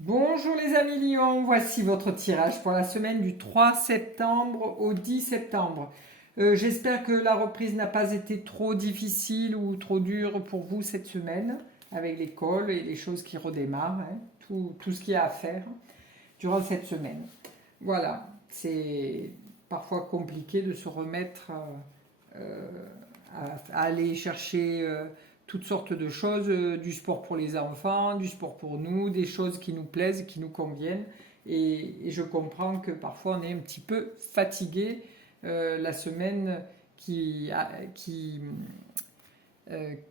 Bonjour les amis Lions, voici votre tirage pour la semaine du 3 septembre au 10 septembre. J'espère que la reprise n'a pas été trop difficile ou trop dure pour vous cette semaine, avec l'école et les choses qui redémarrent, hein, tout ce qu'il y a à faire durant cette semaine. Voilà, c'est parfois compliqué de se remettre à aller chercher toutes sortes de choses, du sport pour les enfants, du sport pour nous, des choses qui nous plaisent, qui nous conviennent. Et je comprends que parfois on est un petit peu fatigué la semaine qui,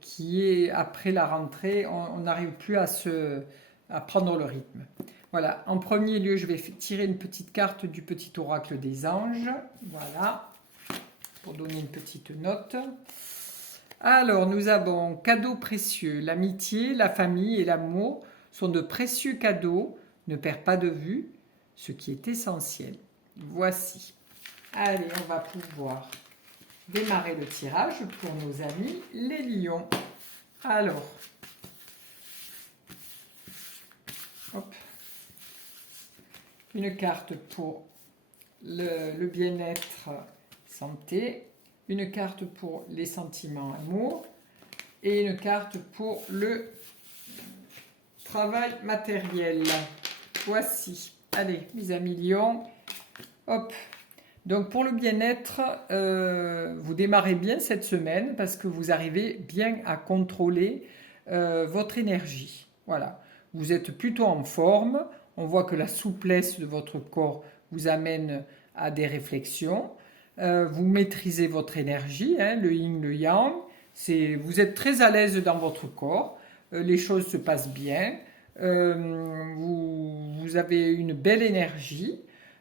qui est après la rentrée, on n'arrive plus à prendre le rythme. Voilà, en premier lieu, je vais tirer une petite carte du petit oracle des anges. Voilà, pour donner une petite note. Alors, nous avons cadeaux précieux. L'amitié, la famille et l'amour sont de précieux cadeaux. Ne perds pas de vue ce qui est essentiel. Voici. Allez, on va pouvoir démarrer le tirage pour nos amis les lions. Alors, hop, une carte pour le bien-être santé, une carte pour les sentiments amour et une carte pour le travail matériel. Voici. Allez, mes amis lions. Hop. Donc pour le bien-être, vous démarrez bien cette semaine parce que vous arrivez bien à contrôler votre énergie. Voilà. Vous êtes plutôt en forme. On voit que la souplesse de votre corps vous amène à des réflexions. Vous maîtrisez votre énergie, hein, le yin, le yang. Vous êtes très à l'aise dans votre corps. Les choses se passent bien. Vous avez une belle énergie.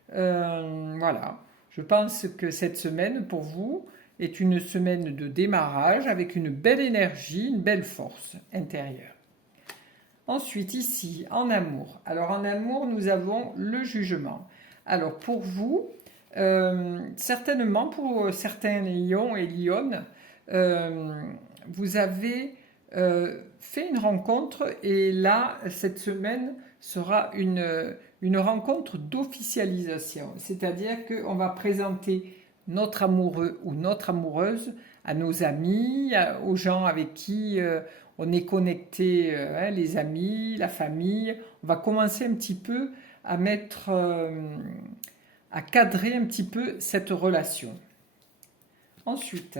Voilà. Je pense que cette semaine, pour vous, est une semaine de démarrage avec une belle énergie, une belle force intérieure. Ensuite, ici, en amour. Alors, en amour, nous avons le jugement. Alors, pour vous, certainement pour certains lions et lionnes, vous avez fait une rencontre et là, cette semaine sera une rencontre d'officialisation. C'est-à-dire qu'on va présenter notre amoureux ou notre amoureuse à nos amis, aux gens avec qui on est connecté, hein, les amis, la famille. On va commencer un petit peu à mettre, à cadrer un petit peu cette relation. Ensuite,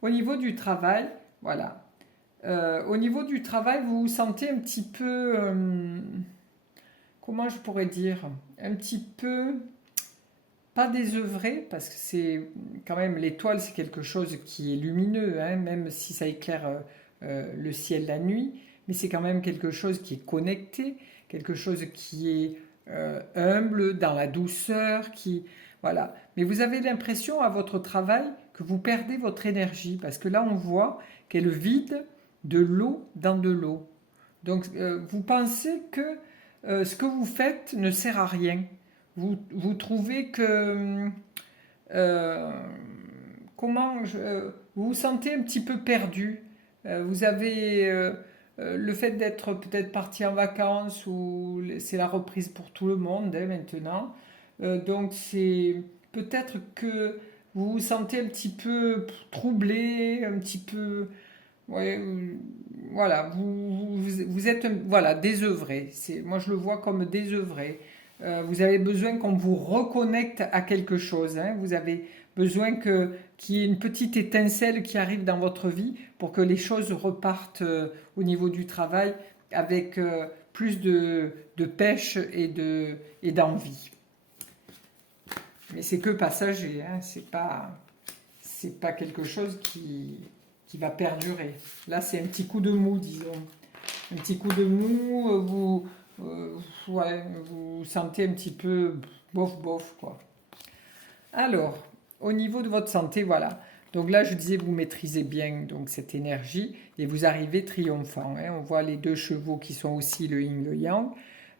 au niveau du travail, voilà. Au niveau du travail, vous vous sentez un petit peu, comment je pourrais dire, un petit peu, pas désœuvré, parce que c'est quand même l'étoile, c'est quelque chose qui est lumineux, hein, même si ça éclaire le ciel la nuit, mais c'est quand même quelque chose qui est connecté, quelque chose qui est humble, dans la douceur, qui voilà. Mais vous avez l'impression à votre travail que vous perdez votre énergie, parce que là on voit qu'elle vide de l'eau dans de l'eau. Donc vous pensez que ce que vous faites ne sert à rien. Vous trouvez que euh, vous vous sentez un petit peu perdu. Vous avez le fait d'être peut-être parti en vacances ou c'est la reprise pour tout le monde, hein, maintenant. Donc c'est peut-être que vous vous sentez un petit peu troublé, un petit peu, ouais, voilà, vous êtes voilà, désœuvré. Moi je le vois comme désœuvré. Vous avez besoin qu'on vous reconnecte à quelque chose, hein. Vous avez besoin qu'il y ait une petite étincelle qui arrive dans votre vie pour que les choses repartent au niveau du travail avec plus de pêche et d'envie. Mais c'est que passager, hein. C'est pas quelque chose qui va perdurer. Là, c'est un petit coup de mou, disons. Un petit coup de mou, ouais, vous sentez un petit peu bof bof, quoi. Alors, au niveau de votre santé, voilà. Donc là, je disais, vous maîtrisez bien donc cette énergie et vous arrivez triomphant, hein. On voit les deux chevaux qui sont aussi le yin, le yang,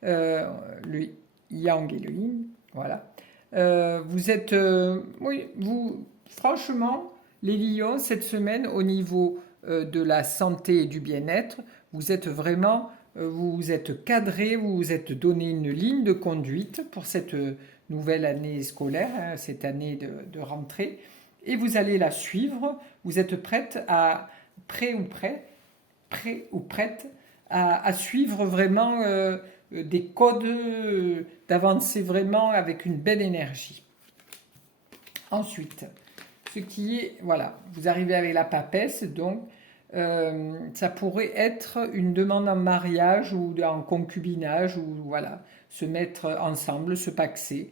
euh, le yang et le yin, voilà. Vous êtes, oui, franchement, les lions, cette semaine, au niveau de la santé et du bien-être, vous êtes vraiment vous êtes cadré, vous vous êtes donné une ligne de conduite pour cette nouvelle année scolaire, hein, cette année de rentrée, et vous allez la suivre. Vous êtes prêt ou prête à suivre vraiment des codes, d'avancer vraiment avec une belle énergie. Ensuite, ce qui est, voilà, vous arrivez avec la papesse, donc ça pourrait être une demande en mariage ou en concubinage, ou voilà, se mettre ensemble, se paxer.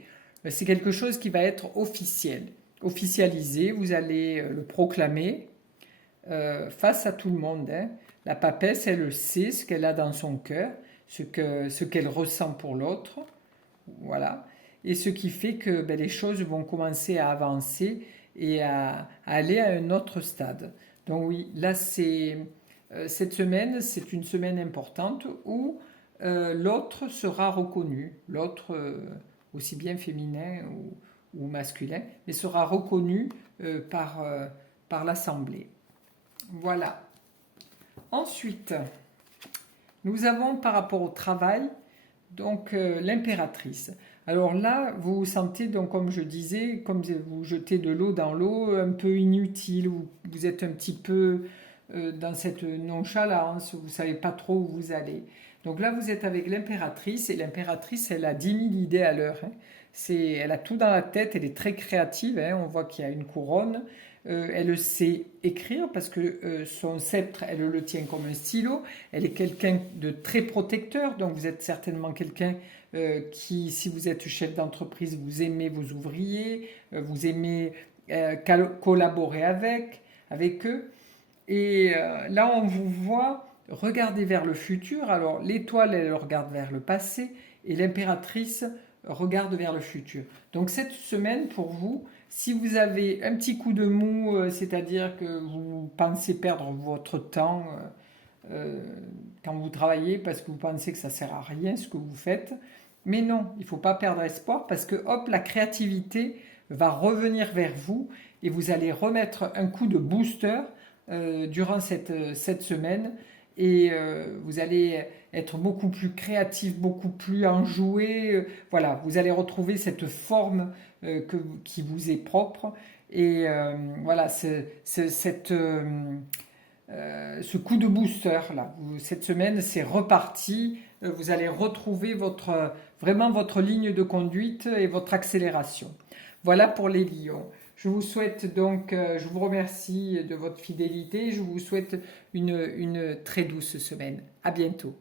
C'est quelque chose qui va être officialisé, vous allez le proclamer face à tout le monde, hein. La papesse, elle sait ce qu'elle a dans son cœur, ce qu'elle ressent pour l'autre, voilà. Et ce qui fait que les choses vont commencer à avancer et à aller à un autre stade. Donc oui, là, cette semaine, c'est une semaine importante où l'autre sera reconnu, l'autre, aussi bien féminin ou masculin, mais sera reconnu par l'Assemblée. Voilà. Ensuite, nous avons par rapport au travail, donc l'impératrice. Alors là, vous vous sentez, donc, comme je disais, comme vous jetez de l'eau dans l'eau, un peu inutile, vous êtes un petit peu dans cette nonchalance, vous ne savez pas trop où vous allez. Donc là, vous êtes avec l'impératrice, et l'impératrice, elle a 10 000 idées à l'heure, hein. Elle a tout dans la tête, elle est très créative, hein. On voit qu'il y a une couronne. Elle sait écrire parce que son sceptre, elle le tient comme un stylo. Elle est quelqu'un de très protecteur, donc vous êtes certainement quelqu'un qui, si vous êtes chef d'entreprise, vous aimez vos ouvriers, vous aimez collaborer avec eux. Et là, on vous voit regarder vers le futur. Alors, l'étoile, elle regarde vers le passé et l'impératrice regarde vers le futur. Donc, cette semaine, pour vous, si vous avez un petit coup de mou, c'est-à-dire que vous pensez perdre votre temps quand vous travaillez parce que vous pensez que ça ne sert à rien ce que vous faites, mais non, il ne faut pas perdre espoir parce que hop, la créativité va revenir vers vous et vous allez remettre un coup de booster durant cette semaine et vous allez être beaucoup plus créatif, beaucoup plus enjoué. Voilà, vous allez retrouver cette forme qui vous est propre et voilà, ce coup de booster là, cette semaine c'est reparti. Vous allez retrouver vraiment votre ligne de conduite et votre accélération. Voilà pour les lions. Je vous souhaite donc, je vous remercie de votre fidélité. Je vous souhaite une très douce semaine. À bientôt.